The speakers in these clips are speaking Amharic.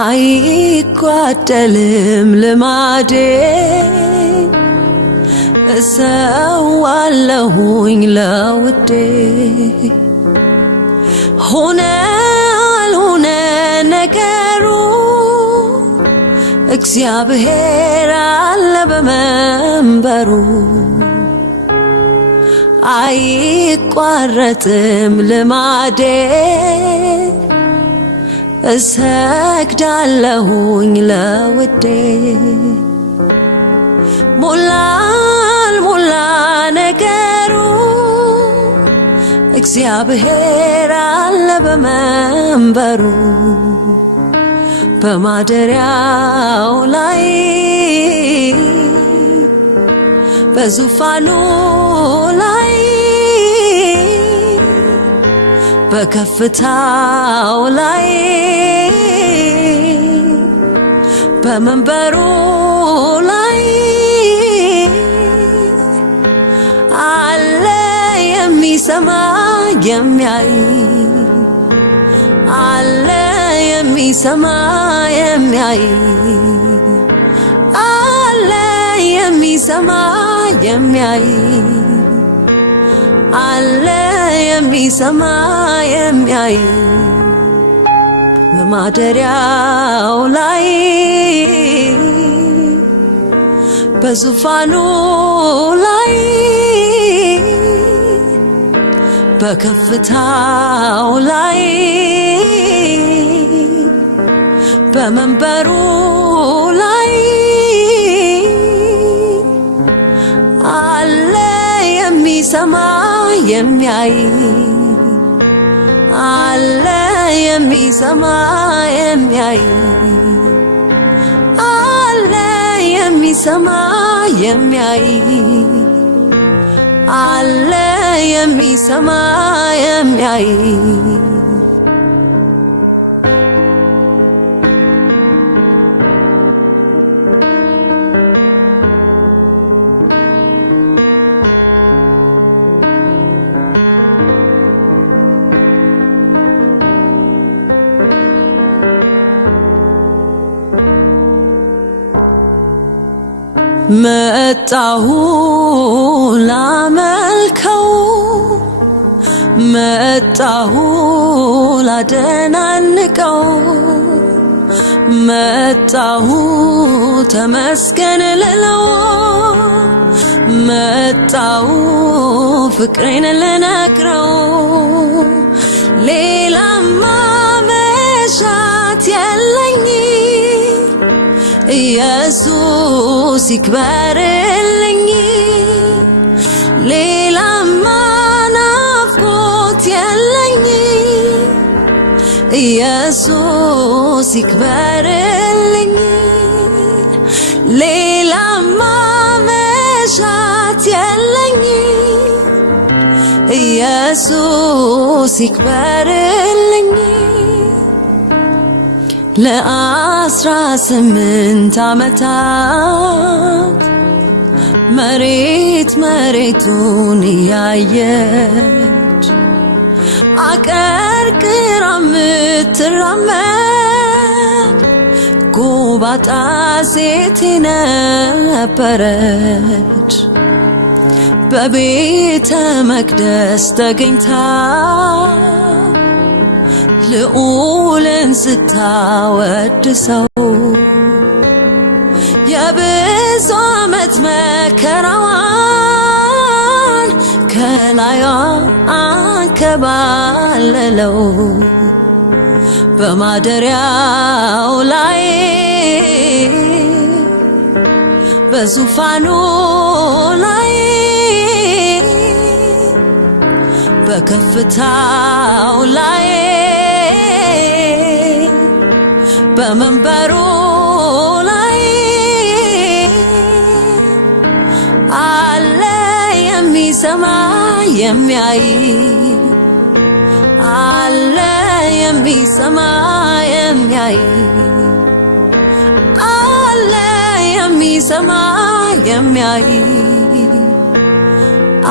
አይጓደልም ልማዴ እሰዋለሁኝ ለውዴ ሆነ አልሆነ ነገሩ እግዚአብሔር አለ በመንበሩ አይቋረጥም ልማዴ እሰግዳለሁኝ ለውዴ ሞላ አልሞላ ነገሩ እግዚአብሔር አለ በመንበሩ በማደሪያው ላይ በዙፋኑ ላይ በከፍታው ላይ በመንበሩ ላይ አለ የሚሰማ የሚያይ አለ የሚሰማ የሚያይ አለ የሚሰማ የሚያይ አለ የሚሰማ የሚያይ በማደሪያው ላይ በዙፋኑ ላይ በከፍታው ላይ በመንበሩ ላይ አለ የሚሰማ የሚያይ አለ የሚሰማ የሚያይ አለ የሚሰማ የሚያይ አለ የሚሰማ የሚያይ መጣሁ ላመልከው መጣሁ ላደናንቀው መጣሁ ተመስገን ልለው መጣሁ ፍቅሬን ልነግረው ሌላማ መሻት የለኝ ኢየሱስ ይክበርልኝ ሌላማ ናፍቆት የለኝ ኢየሱስ ይክበርልኝ ሌላማ መሻት የለኝ ኢየሱስ ይክበርልኝ ለ18 ዓመታት መሬት መሬቱን እያየች አቀርቅራ ምትራመድ ጎባጣ ሴት ነበረች በቤተ መቅደስ ተገኝታ ልዑልን ስታወድሰው የብዙ ዓመት መከራዋን ከላዩ አንከባለለው በማደሪያው ላይ በዙፋኑ ላይ በከፍታው ላይ በመንበሩ ላይ አለ የሚሰማ የሚያይ አለ የሚሰማ የሚያይ አለ የሚሰማ የሚያይ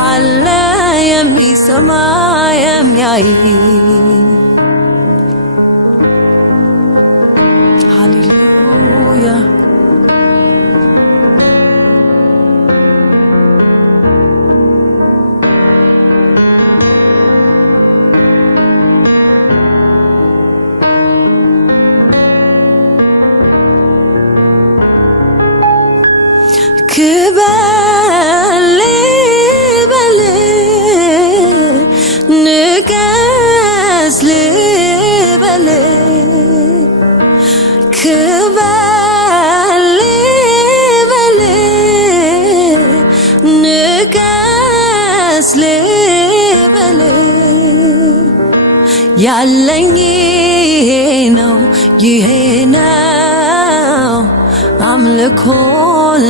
አለ የሚሰማ የሚያይ ክበር ልበል ንገስ ልበል ክበር ልበል ንገስ ልበል ያለኝ ይሄ ነው አምልኮ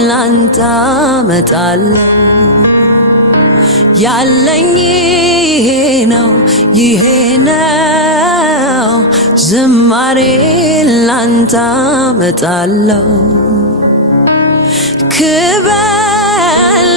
ላንተ አመጣለሁ ያለኝ ይሄ ነው ዝማሬ ላንተ አመጣለሁ ክበር